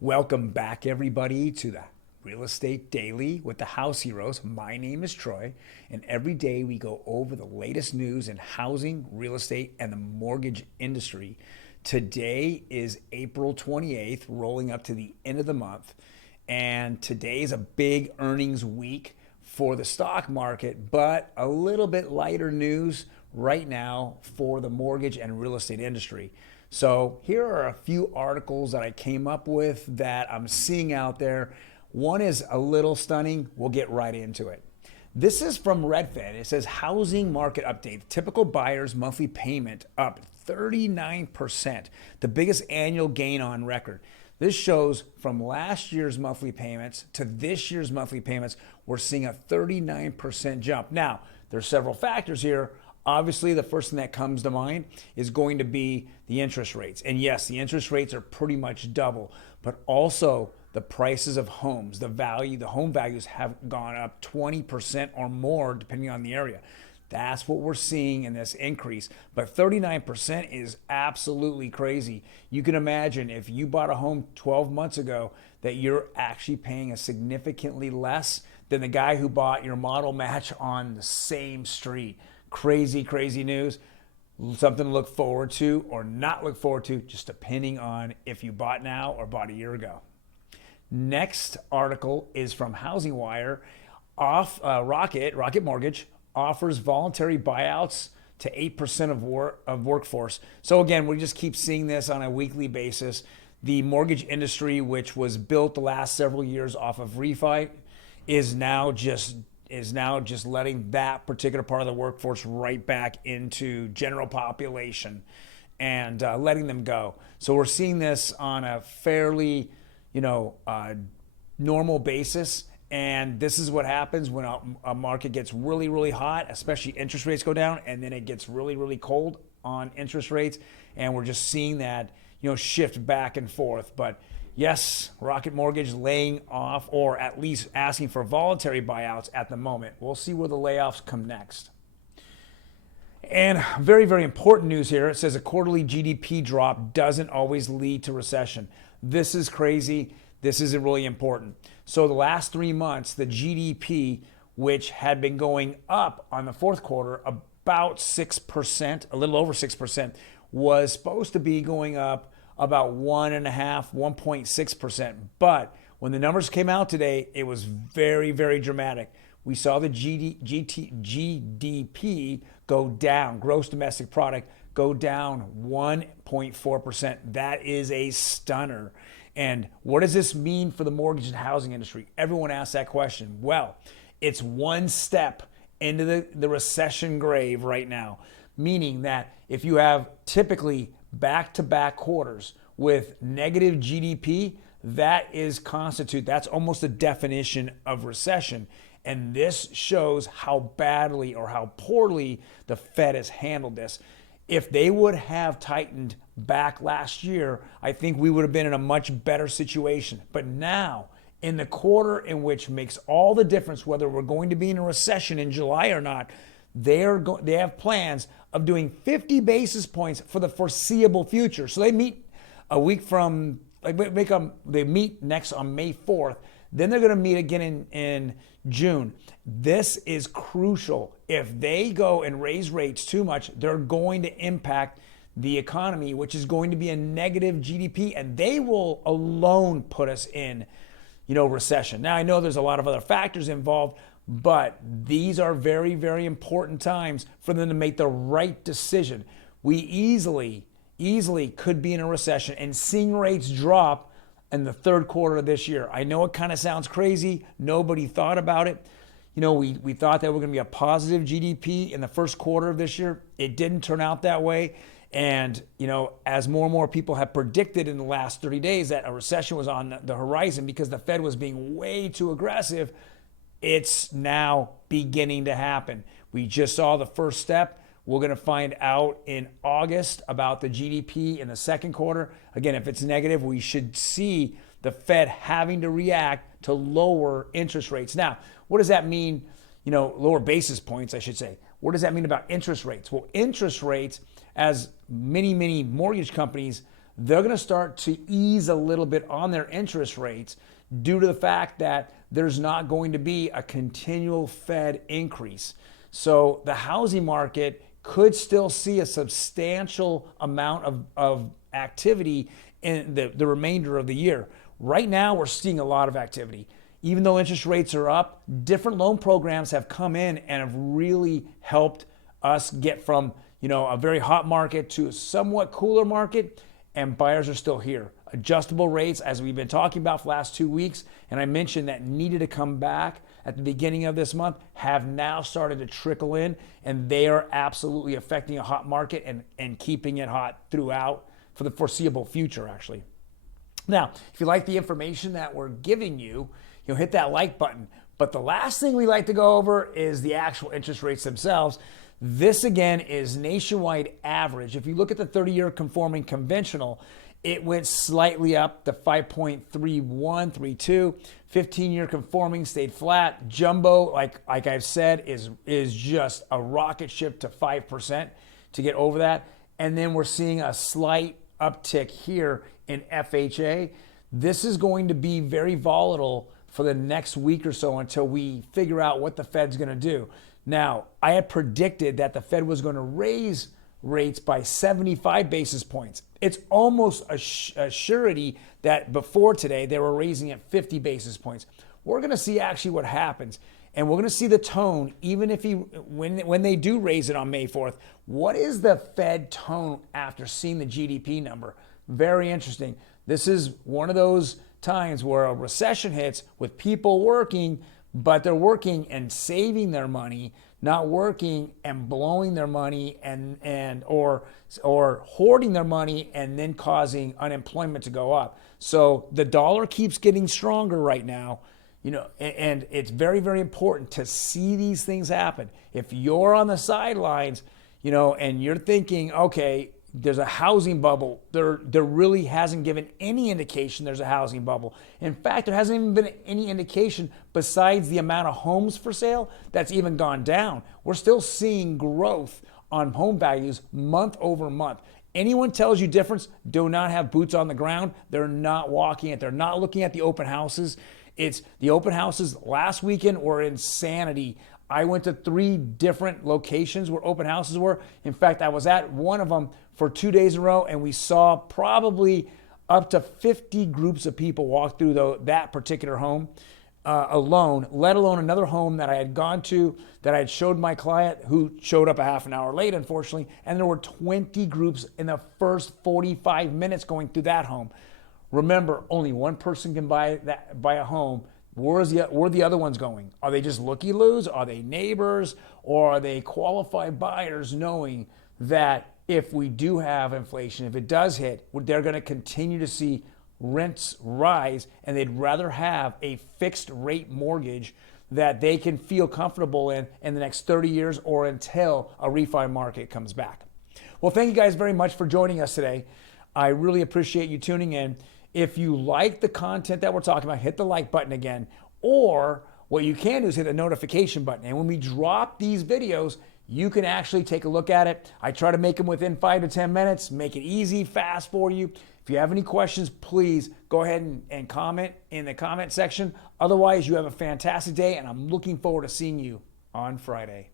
Welcome back, everybody, to the Real Estate Daily with the House Heroes. My name is Troy, and every day we go over the latest news in housing, real estate, and the mortgage industry. Today is April 28th, rolling up to the end of the month, and today is a big earnings week for the stock market, but a little bit lighter news right now for the mortgage and real estate industry. So here are a few articles that I came up with that I'm seeing out there. One is a little stunning. We'll get right into it. This is from Redfin. It says housing market update. Typical buyer's monthly payment up 39%, the biggest annual gain on record. This shows from last year's monthly payments to this year's monthly payments, we're seeing a 39% jump. Now, there's several factors here. Obviously, the first thing that comes to mind is going to be the interest rates. And yes, the interest rates are pretty much double, but also the prices of homes, the home values have gone up 20% or more depending on the area. That's what we're seeing in this increase. But 39% is absolutely crazy. You can imagine if you bought a home 12 months ago that you're actually paying a significantly less than the guy who bought your model match on the same street. Crazy, crazy news. Something to look forward to or not look forward to, just depending on if you bought now or bought a year ago. Next article is from Housing Wire. Rocket Mortgage offers voluntary buyouts to 8% of workforce. So again, we just keep seeing this on a weekly basis. The mortgage industry, which was built the last several years off of refi, is now just letting that particular part of the workforce right back into general population and letting them go. So we're seeing this on a fairly, normal basis. And this is what happens when a market gets really, really hot, especially interest rates go down, and then it gets really, really cold on interest rates. And we're just seeing that, shift back and forth. But yes, Rocket Mortgage laying off or at least asking for voluntary buyouts at the moment. We'll see where the layoffs come next. And very, very important news here. It says a quarterly GDP drop doesn't always lead to recession. This is crazy. This is really important. So the last 3 months, the GDP, which had been going up on the fourth quarter about 6%, a little over 6%, was supposed to be going up about 1.6%. But when the numbers came out today, it was very, very dramatic. We saw the GDP go down, gross domestic product go down 1.4%. That is a stunner. And what does this mean for the mortgage and housing industry? Everyone asks that question. Well, it's one step into the recession grave right now, meaning that if you have typically back-to-back quarters with negative GDP, that's almost a definition of recession. And this shows how badly or how poorly the Fed has handled this. If they would have tightened back last year, I think we would have been in a much better situation. But now, in the quarter in which makes all the difference whether we're going to be in a recession in July or not, they have plans of doing 50 basis points for the foreseeable future. So they meet a week from, they meet next on May 4th. Then they're going to meet again in June. This is crucial. If they go and raise rates too much, they're going to impact the economy, which is going to be a negative GDP, and they will alone put us in, recession. Now, I know there's a lot of other factors involved, but these are very, very important times for them to make the right decision. We easily could be in a recession and seeing rates drop in the third quarter of this year. I know it kind of sounds crazy. Nobody thought about it. We thought that we're going to be a positive GDP in the first quarter of this year. It didn't turn out that way. And, as more and more people have predicted in the last 30 days that a recession was on the horizon because the Fed was being way too aggressive, it's now beginning to happen. We just saw the first step. We're going to find out in August about the GDP in the second quarter. Again, if it's negative, we should see the Fed having to react to lower interest rates. Now, what does that mean? Lower basis points, I should say. What does that mean about interest rates? Well, interest rates, as many mortgage companies they're going to start to ease a little bit on their interest rates due to the fact that there's not going to be a continual Fed increase. So the housing market could still see a substantial amount of activity in the remainder of the year. Right now, we're seeing a lot of activity. Even though interest rates are up, different loan programs have come in and have really helped us get from, a very hot market to a somewhat cooler market, and buyers are still here. Adjustable rates, as we've been talking about for the last 2 weeks, and I mentioned that needed to come back at the beginning of this month, have now started to trickle in, and they are absolutely affecting a hot market and keeping it hot throughout for the foreseeable future, actually. Now, if you like the information that we're giving you, hit that like button. But the last thing we like to go over is the actual interest rates themselves. This, again, is nationwide average. If you look at the 30-year conforming conventional, it went slightly up to 5.3132. 15-year conforming stayed flat. Jumbo, like I've said, is just a rocket ship to 5% to get over that. And then we're seeing a slight uptick here in FHA. This is going to be very volatile for the next week or so until we figure out what the Fed's going to do. Now, I had predicted that the Fed was going to raise rates by 75 basis points. It's almost a surety that before today they were raising at 50 basis points. We're going to see actually what happens, and we're going to see the tone, even if when they do raise it on May 4th. What is the Fed tone after seeing the GDP number? Very interesting. This is one of those times where a recession hits with people working, but they're working and saving their money, not working and blowing their money or hoarding their money and then causing unemployment to go up. So the dollar keeps getting stronger right now, and it's very, very important to see these things happen. If you're on the sidelines, and you're thinking, okay, there's a housing bubble. There really hasn't given any indication there's a housing bubble. In fact, there hasn't even been any indication besides the amount of homes for sale that's even gone down. We're still seeing growth on home values month over month. Anyone tells you difference, do not have boots on the ground. They're not walking it. They're not looking at the open houses. It's the open houses last weekend were insanity. I went to 3 different locations where open houses were. In fact, I was at one of them for 2 days in a row, and we saw probably up to 50 groups of people walk through that particular home alone, let alone another home that I had gone to that I had showed my client, who showed up a half an hour late, unfortunately, and there were 20 groups in the first 45 minutes going through that home. Remember, only one person can buy a home. Where are the other ones going? Are they just looky-loos? Are they neighbors? Or are they qualified buyers knowing that if we do have inflation, if it does hit, they're going to continue to see rents rise, and they'd rather have a fixed rate mortgage that they can feel comfortable in the next 30 years or until a refi market comes back. Well, thank you guys very much for joining us today. I really appreciate you tuning in. If you like the content that we're talking about, hit the like button again. Or what you can do is hit the notification button. And when we drop these videos, you can actually take a look at it. I try to make them within 5 to 10 minutes, make it easy, fast for you. If you have any questions, please go ahead and comment in the comment section. Otherwise, you have a fantastic day, and I'm looking forward to seeing you on Friday.